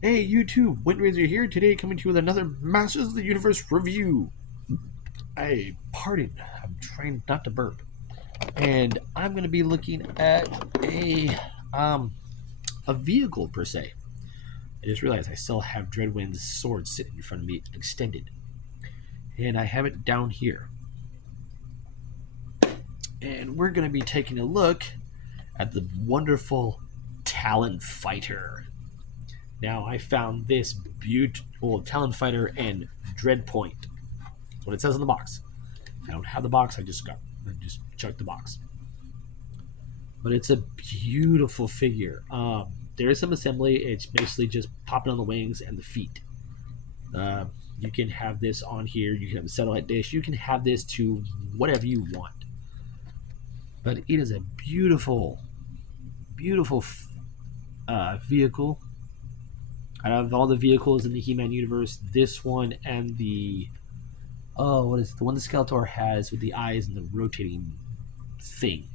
Hey YouTube, Windraiser here, today coming to you with another Masters of the Universe review. Pardon, I'm trying not to burp. And I'm going to be looking at um a vehicle per se. I just realized I still have Dreadwind's sword sitting in front of me extended. And I have it down here. And we're going to be taking a look at the wonderful Talon fighter. Now I found this beautiful Talon fighter and Dreadpoint. That's what it says on the box. I don't have the box. I just chucked the box. But it's a beautiful figure. There is some assembly. It's basically just popping on the wings and the feet. You can have this on here. You can have a satellite dish. You can have this to whatever you want. But it is a beautiful, beautiful vehicle. Out of all the vehicles in the He-Man universe, this one and what is it? The one the Skeletor has with the eyes and the rotating thing.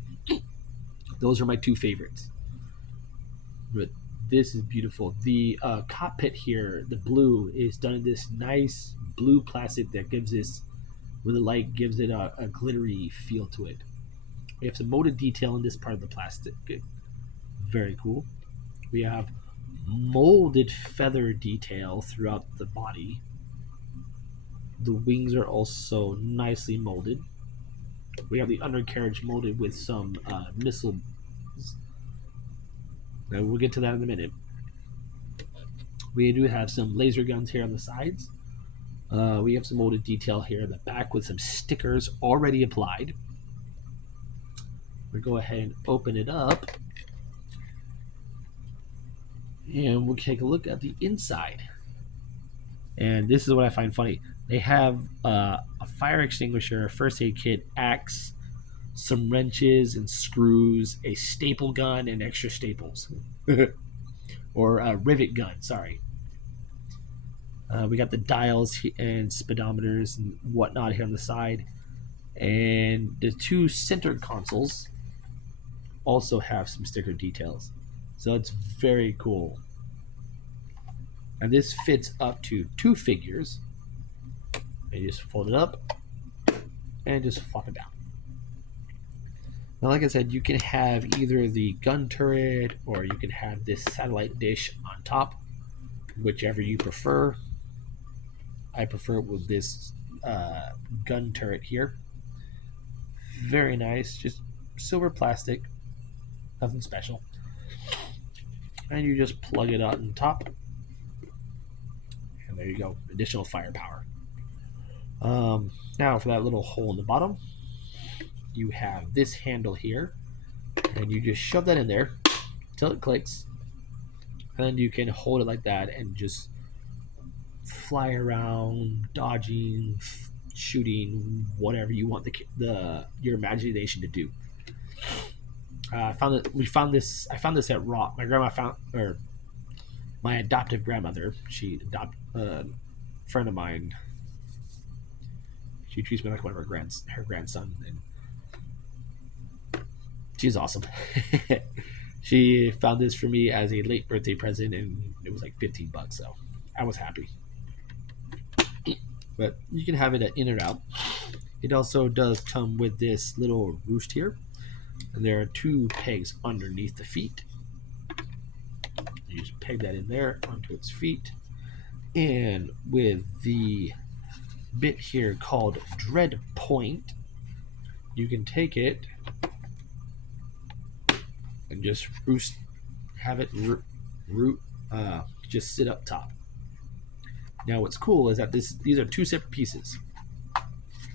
Those are my two favorites. But this is beautiful. The cockpit here, the blue, is done in this nice blue plastic that gives this, with the light, gives it a glittery feel to it. We have some molded detail in this part of the plastic. Good. Very cool. We have molded feather detail throughout the body. The wings are also nicely molded. We have the undercarriage molded with some missiles. Now we'll get to that in a minute. We do have some laser guns here on the sides. We have some molded detail here in the back with some stickers already applied. We'll go ahead and open it up. And we'll take a look at the inside. And this is what I find funny. They have a fire extinguisher, a first aid kit, axe, some wrenches and screws, a staple gun, and extra staples. Or a rivet gun, sorry. We got the dials and speedometers and whatnot here on the side. And the two center consoles also have some sticker details. So it's very cool. And this fits up to 2 figures. And you just fold it up and just flop it down. Now, like I said, you can have either the gun turret or you can have this satellite dish on top, whichever you prefer. I prefer it with this gun turret here. Very nice, just silver plastic, nothing special. And you just plug it on top. And there you go, additional firepower. Now for that little hole in the bottom, you have this handle here, and you just shove that in there until it clicks, and then you can hold it like that and just fly around, dodging, shooting, whatever you want your imagination to do. I found this at Raw. My adoptive grandmother. She adopted a friend of mine. She treats me like one of her grandson, and she's awesome. She found this for me as a late birthday present, and it was like $15, so I was happy. But you can have it in or out. It also does come with this little roost here, and there are 2 pegs underneath the feet. You just peg that in there onto its feet, and with the bit here called Dread Point, you can take it and just have it just sit up top. Now what's cool is that these are 2 separate pieces. I'm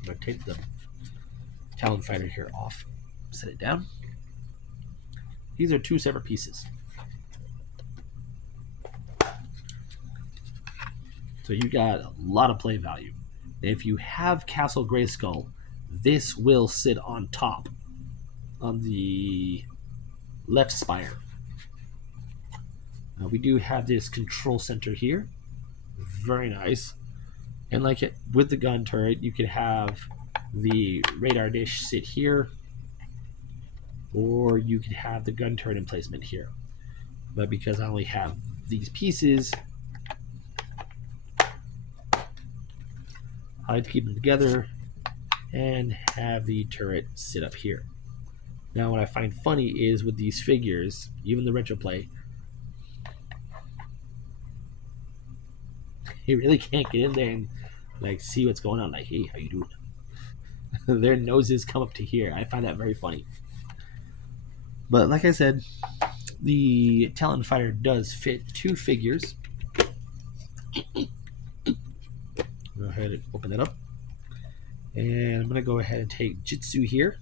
going to take the Talon fighter here off, set it down. These are 2 separate pieces. So you got a lot of play value. If you have Castle Grayskull, this will sit on top on the left spire. We do have this control center here. Very nice. And like it with the gun turret, you could have the radar dish sit here, or you could have the gun turret emplacement here. But because I only have these pieces, I like to keep them together and have the turret sit up here. Now, what I find funny is with these figures, even the retro play, you really can't get in there and like see what's going on. Like, hey, how you doing? Their noses come up to here. I find that very funny. But like I said, the Talon Fighter does fit 2 figures. Go ahead and open that up. And I'm going to go ahead and take Jitsu here.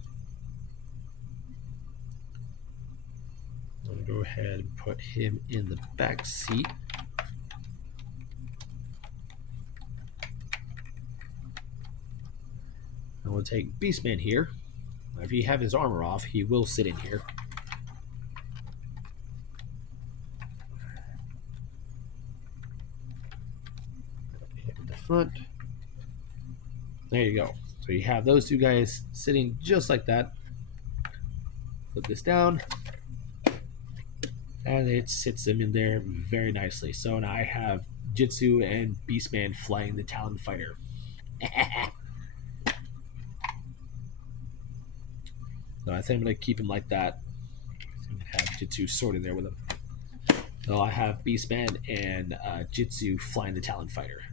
I'm going to go ahead and put him in the back seat. And we'll take Beastman here. If you have his armor off, he will sit in here. Hit the front. There you go. So you have those 2 guys sitting just like that. Put this down. And it sits them in there very nicely. So now I have Jitsu and Beastman flying the Talon Fighter. So I think I'm going to keep him like that. Have Jitsu sorted there with him. So I have Beastman and Jitsu flying the Talon Fighter.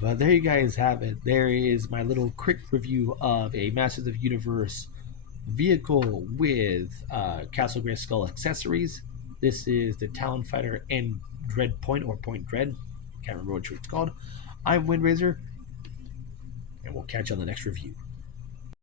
But there you guys have it. There is my little quick review of a Masters of Universe vehicle with Castle Grayskull accessories. This is the Talon Fighter and Dread Point, or Point Dread. Can't remember which it's called. I'm Windraiser, and we'll catch you on the next review.